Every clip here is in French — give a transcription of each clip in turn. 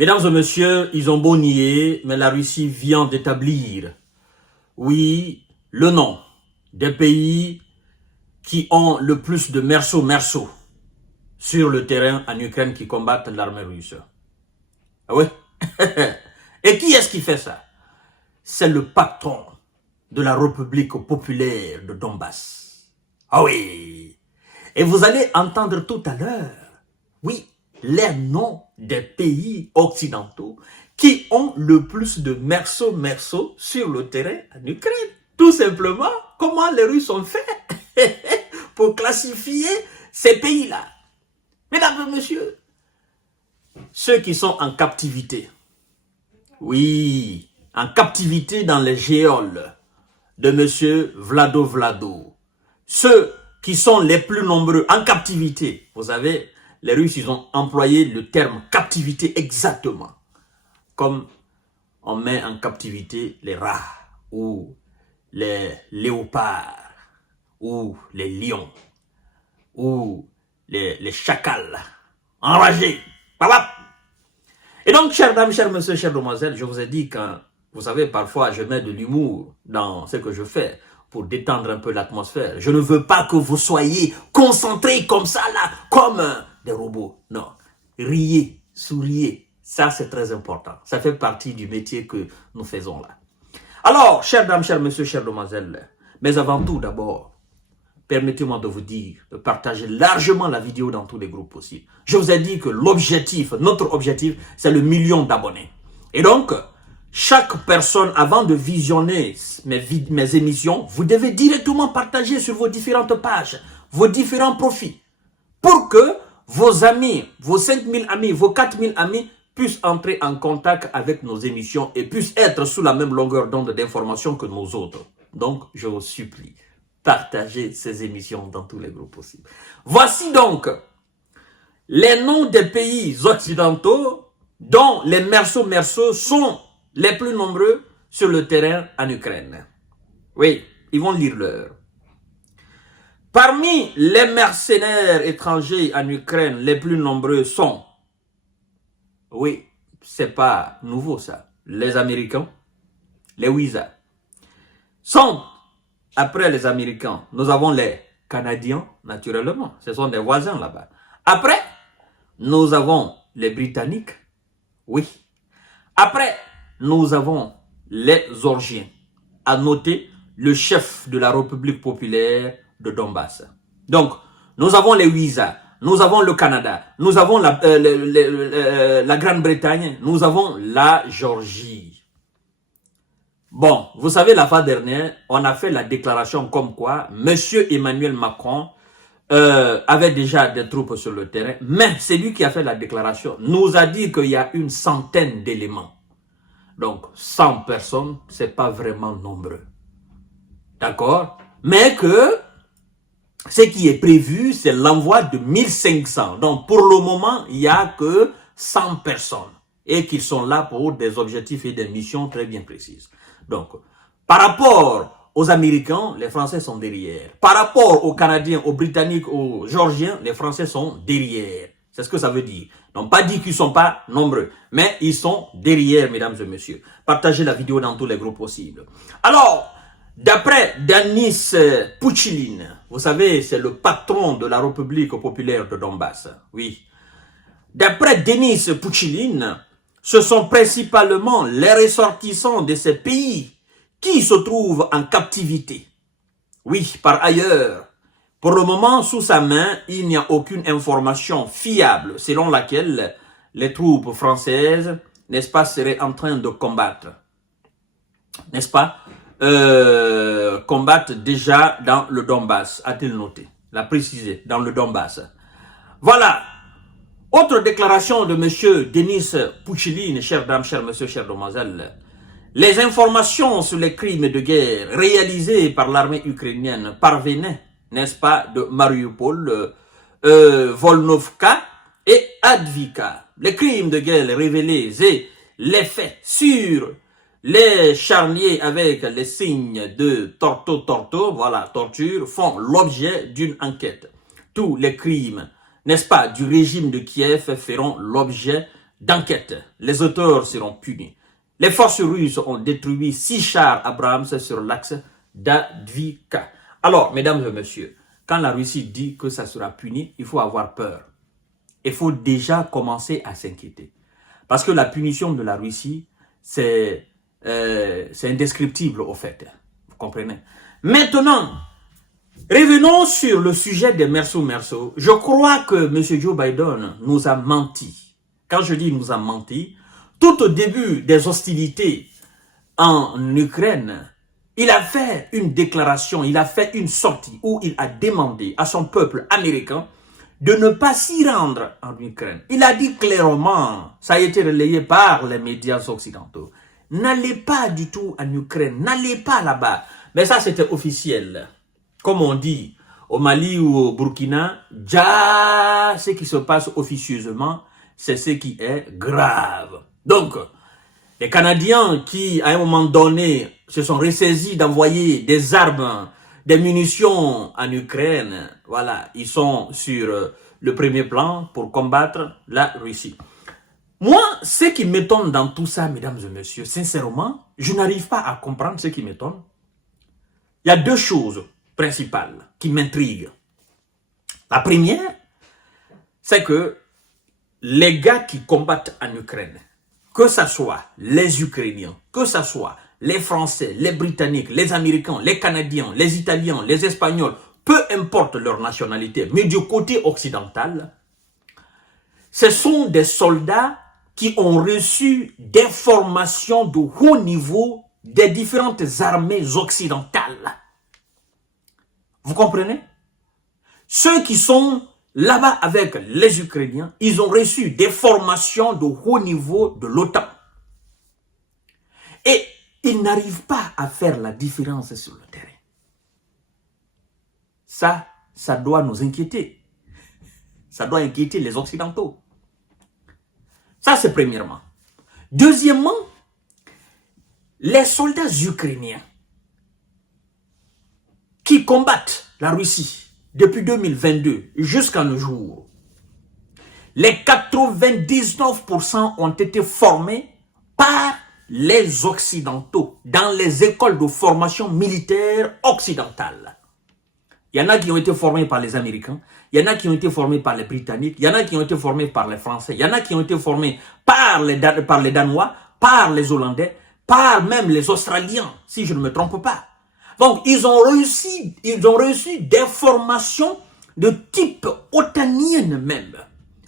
Mesdames et messieurs, ils ont beau nier, mais la Russie vient d'établir, oui, le nom des pays qui ont le plus de mercenaires sur le terrain en Ukraine qui combattent l'armée russe. Ah oui? Et qui est-ce qui fait ça? C'est le patron de la République populaire de Donbass. Ah oui! Et vous allez entendre tout à l'heure, oui, les noms des pays occidentaux qui ont le plus de mercenaires sur le terrain en Ukraine. Tout simplement, comment les Russes ont fait pour classifier ces pays-là. Mesdames et messieurs, ceux qui sont en captivité, oui, en captivité dans les géoles de monsieur Vlado. Ceux qui sont les plus nombreux en captivité, vous savez, les Russes, ils ont employé le terme captivité exactement. Comme on met en captivité les rats, ou les léopards, ou les lions, ou les chacals enragés. Et donc, chères dames, chers messieurs, chères demoiselles, je vous ai dit que, vous savez, parfois je mets de l'humour dans ce que je fais pour détendre un peu l'atmosphère. Je ne veux pas que vous soyez concentrés comme ça, là, comme des robots. Non, riez, souriez. Ça, c'est très important. Ça fait partie du métier que nous faisons là. Alors, chères dames, chers messieurs, chères demoiselles, mais avant tout, d'abord, permettez-moi de vous dire, de partager largement la vidéo dans tous les groupes possibles. Je vous ai dit que l'objectif, notre objectif, c'est le 1 million d'abonnés. Et donc, chaque personne, avant de visionner mes émissions, vous devez directement partager sur vos différentes pages, vos différents profils, pour que vos amis, vos 5000 amis, vos 4000 amis puissent entrer en contact avec nos émissions et puissent être sous la même longueur d'onde d'information que nous autres. Donc, je vous supplie, partagez ces émissions dans tous les groupes possibles. Voici donc les noms des pays occidentaux dont les mercenaires sont les plus nombreux sur le terrain en Ukraine. Oui, ils vont lire l'heure. Parmi les mercenaires étrangers en Ukraine, les plus nombreux sont, oui, c'est pas nouveau ça, les Américains, les WISA. Sont, après les Américains, nous avons les Canadiens, naturellement, ce sont des voisins là-bas. Après, nous avons les Britanniques, oui. Après, nous avons les Georgiens. À noter, le chef de la République populaire de Donbass. Donc, nous avons les WISA, nous avons le Canada, nous avons la Grande-Bretagne, nous avons la Géorgie. Bon, vous savez, la fois dernière, on a fait la déclaration comme quoi M. Emmanuel Macron avait déjà des troupes sur le terrain, mais c'est lui qui a fait la déclaration, nous a dit qu'il y a une centaine d'éléments. Donc, 100 personnes, c'est pas vraiment nombreux. D'accord? Mais que ce qui est prévu, c'est l'envoi de 1500. Donc, pour le moment, il n'y a que 100 personnes. Et qu'ils sont là pour des objectifs et des missions très bien précises. Donc, par rapport aux Américains, les Français sont derrière. Par rapport aux Canadiens, aux Britanniques, aux Georgiens, les Français sont derrière. C'est ce que ça veut dire. Donc, pas dit qu'ils ne sont pas nombreux, mais ils sont derrière, mesdames et messieurs. Partagez la vidéo dans tous les groupes possibles. Alors, d'après Denis Pushilin, vous savez, c'est le patron de la République populaire de Donbass. Oui. D'après Denis Pushilin, ce sont principalement les ressortissants de ces pays qui se trouvent en captivité. Oui, par ailleurs, pour le moment, sous sa main, il n'y a aucune information fiable selon laquelle les troupes françaises, n'est-ce pas, seraient en train de combattre. N'est-ce pas, combattent déjà dans le Donbass, a-t-il noté, l'a précisé, dans le Donbass. Voilà. Autre déclaration de M. Denis Pushilin, chères dames, chers messieurs, chères demoiselles. Les informations sur les crimes de guerre réalisés par l'armée ukrainienne parvenaient, n'est-ce pas, de Mariupol, Volnovka et Advika. Les crimes de guerre révélés et les faits sur les charniers avec les signes de torture, voilà, torture, font l'objet d'une enquête. Tous les crimes, n'est-ce pas, du régime de Kiev feront l'objet d'enquête. Les auteurs seront punis. Les forces russes ont détruit 6 chars Abrams sur l'axe d'Advika. Alors, mesdames et messieurs, quand la Russie dit que ça sera puni, il faut avoir peur. Il faut déjà commencer à s'inquiéter. Parce que la punition de la Russie, c'est indescriptible au fait. Vous comprenez? Maintenant, revenons sur le sujet des merceaux. Je crois que M. Joe Biden nous a menti. Quand je dis nous a menti, tout au début des hostilités en Ukraine, il a fait une déclaration, il a fait une sortie où il a demandé à son peuple américain de ne pas s'y rendre en Ukraine. Il a dit clairement, ça a été relayé par les médias occidentaux, n'allez pas du tout en Ukraine, n'allez pas là-bas. Mais ça, c'était officiel. Comme on dit au Mali ou au Burkina, déjà, ce qui se passe officieusement, c'est ce qui est grave. Donc, les Canadiens qui, à un moment donné, se sont ressaisis d'envoyer des armes, des munitions en Ukraine, voilà, ils sont sur le premier plan pour combattre la Russie. Moi, ce qui m'étonne dans tout ça, mesdames et messieurs, sincèrement, je n'arrive pas à comprendre ce qui m'étonne. Il y a 2 choses principales qui m'intriguent. La première, c'est que les gars qui combattent en Ukraine, que ce soit les Ukrainiens, que ce soit les Français, les Britanniques, les Américains, les Canadiens, les Italiens, les Espagnols, peu importe leur nationalité, mais du côté occidental, ce sont des soldats qui ont reçu des formations de haut niveau des différentes armées occidentales. Vous comprenez? Ceux qui sont là-bas avec les Ukrainiens, ils ont reçu des formations de haut niveau de l'OTAN. Et ils n'arrivent pas à faire la différence sur le terrain. Ça doit nous inquiéter. Ça doit inquiéter les Occidentaux. Ça, c'est premièrement. Deuxièmement, les soldats ukrainiens qui combattent la Russie depuis 2022 jusqu'à nos jours, les 99% ont été formés par les Occidentaux dans les écoles de formation militaire occidentales. Il y en a qui ont été formés par les Américains, il y en a qui ont été formés par les Britanniques, il y en a qui ont été formés par les Français, il y en a qui ont été formés par les Danois, par les Hollandais, par même les Australiens, si je ne me trompe pas. Donc, ils ont reçu des formations de type otanienne même.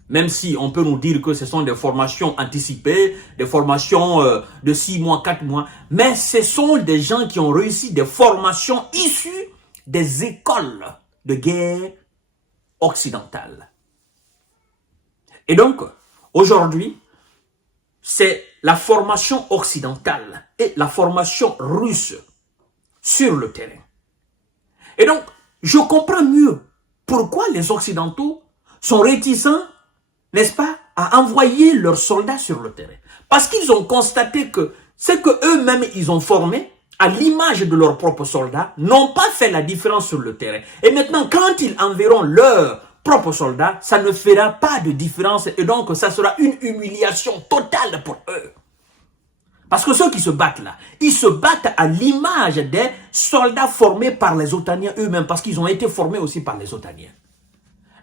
Même si on peut nous dire que ce sont des formations anticipées, des formations de 6 mois, 4 mois, mais ce sont des gens qui ont réussi des formations issues des écoles de guerre occidentales. Et donc, aujourd'hui, c'est la formation occidentale et la formation russe sur le terrain. Et donc, je comprends mieux pourquoi les Occidentaux sont réticents, n'est-ce pas, à envoyer leurs soldats sur le terrain. Parce qu'ils ont constaté que ce qu'eux-mêmes ils ont formé, à l'image de leurs propres soldats, n'ont pas fait la différence sur le terrain. Et maintenant, quand ils enverront leurs propres soldats, ça ne fera pas de différence et donc ça sera une humiliation totale pour eux. Parce que ceux qui se battent là, ils se battent à l'image des soldats formés par les Otaniens eux-mêmes, parce qu'ils ont été formés aussi par les Otaniens.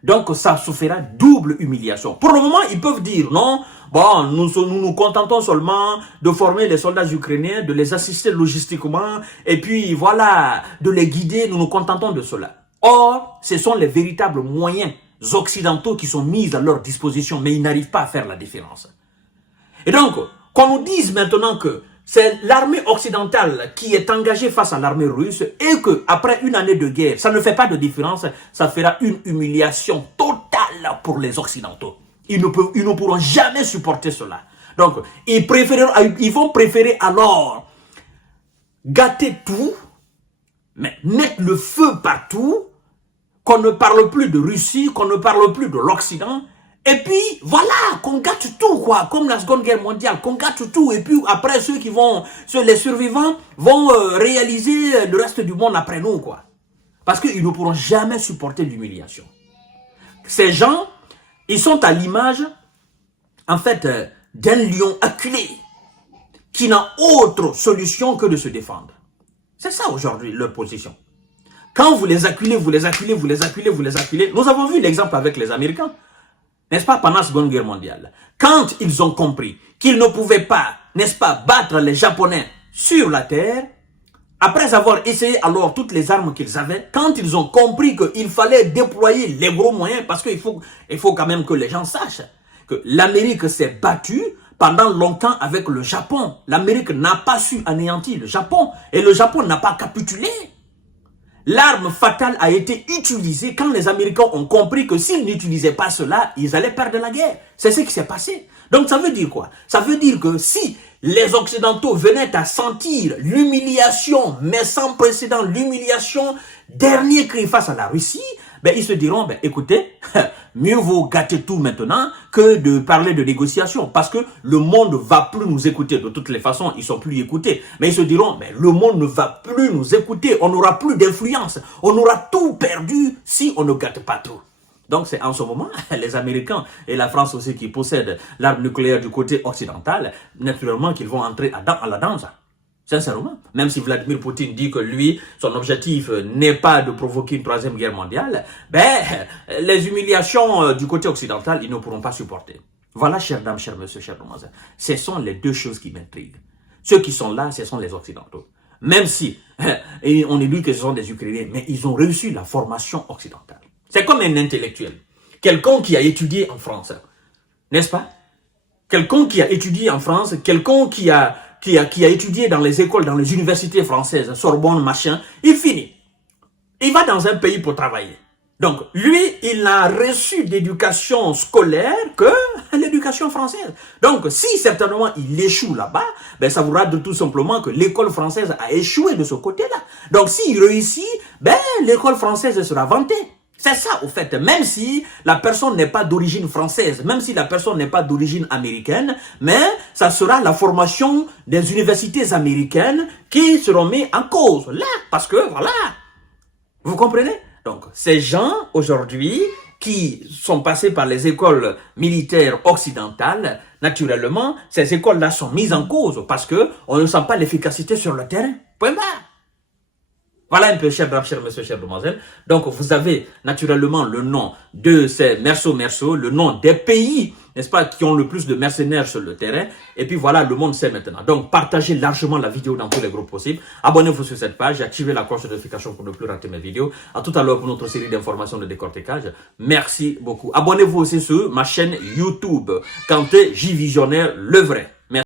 Donc ça se fera double humiliation. Pour le moment, ils peuvent dire non, bon, nous contentons seulement de former les soldats ukrainiens, de les assister logistiquement, et puis voilà, de les guider, nous nous contentons de cela. Or, ce sont les véritables moyens occidentaux qui sont mis à leur disposition, mais ils n'arrivent pas à faire la différence. Et donc, qu'on nous dise maintenant que c'est l'armée occidentale qui est engagée face à l'armée russe et qu'après une année de guerre, ça ne fait pas de différence, ça fera une humiliation totale pour les Occidentaux. Ils ne pourront jamais supporter cela. Donc, ils vont préférer alors gâter tout, mais mettre le feu partout, qu'on ne parle plus de Russie, qu'on ne parle plus de l'Occident. Et puis, voilà, qu'on gâte tout, quoi, comme la Seconde Guerre mondiale, qu'on gâte tout. Et puis, après, les survivants vont réaliser le reste du monde après nous, quoi. Parce qu'ils ne pourront jamais supporter l'humiliation. Ces gens, ils sont à l'image, en fait, d'un lion acculé qui n'a autre solution que de se défendre. C'est ça aujourd'hui leur position. Quand vous les acculez, vous les acculez, vous les acculez, vous les acculez. Nous avons vu l'exemple avec les Américains, n'est-ce pas, pendant la Seconde Guerre mondiale. Quand ils ont compris qu'ils ne pouvaient pas, n'est-ce pas, battre les Japonais sur la terre, après avoir essayé alors toutes les armes qu'ils avaient, quand ils ont compris qu'il fallait déployer les gros moyens, parce qu'il faut quand même que les gens sachent que l'Amérique s'est battue pendant longtemps avec le Japon. L'Amérique n'a pas su anéantir le Japon et le Japon n'a pas capitulé. L'arme fatale a été utilisée quand les Américains ont compris que s'ils n'utilisaient pas cela, ils allaient perdre la guerre. C'est ce qui s'est passé. Donc ça veut dire quoi? Ça veut dire que si les Occidentaux venaient à sentir l'humiliation, mais sans précédent, l'humiliation, dernier cri face à la Russie, ben ils se diront, ben écoutez, mieux vaut gâter tout maintenant que de parler de négociation, parce que le monde ne va plus nous écouter. De toutes les façons, ils ne sont plus écoutés. Mais ils se diront, ben le monde ne va plus nous écouter, on n'aura plus d'influence, on aura tout perdu si on ne gâte pas tout. Donc c'est en ce moment, les Américains et la France aussi qui possèdent l'arme nucléaire du côté occidental, naturellement qu'ils vont entrer à la danse. Sincèrement, même si Vladimir Poutine dit que lui, son objectif n'est pas de provoquer une troisième guerre mondiale, ben, les humiliations du côté occidental, ils ne pourront pas supporter. Voilà, chères dames, chers messieurs, chers demoiselles, ce sont les deux choses qui m'intriguent. Ceux qui sont là, ce sont les Occidentaux. Même si on est dit que ce sont des Ukrainiens, mais ils ont reçu la formation occidentale. C'est comme un intellectuel, quelqu'un qui a étudié en France, n'est-ce pas? Quelqu'un qui a étudié en France, quelqu'un qui a étudié dans les écoles, dans les universités françaises, Sorbonne, machin, il finit. Il va dans un pays pour travailler. Donc, lui, il n'a reçu d'éducation scolaire que l'éducation française. Donc, si certainement il échoue là-bas, ben ça voudra dire tout simplement que l'école française a échoué de ce côté-là. Donc, s'il réussit, ben l'école française sera vantée. C'est ça, au fait, même si la personne n'est pas d'origine française, même si la personne n'est pas d'origine américaine, mais ça sera la formation des universités américaines qui seront mises en cause, là, parce que, voilà, vous comprenez? Donc, ces gens, aujourd'hui, qui sont passés par les écoles militaires occidentales, naturellement, ces écoles-là sont mises en cause, parce que on ne sent pas l'efficacité sur le terrain. Point barre. Voilà un peu, chers dames, chers messieurs, chères demoiselles. Donc, vous avez naturellement le nom de ces merceaux, le nom des pays, n'est-ce pas, qui ont le plus de mercenaires sur le terrain. Et puis voilà, le monde sait maintenant. Donc, partagez largement la vidéo dans tous les groupes possibles. Abonnez-vous sur cette page et activez la cloche de notification pour ne plus rater mes vidéos. À tout à l'heure pour notre série d'informations de décortiquage. Merci beaucoup. Abonnez-vous aussi sur ma chaîne YouTube, Kanté J Visionnaire, le vrai.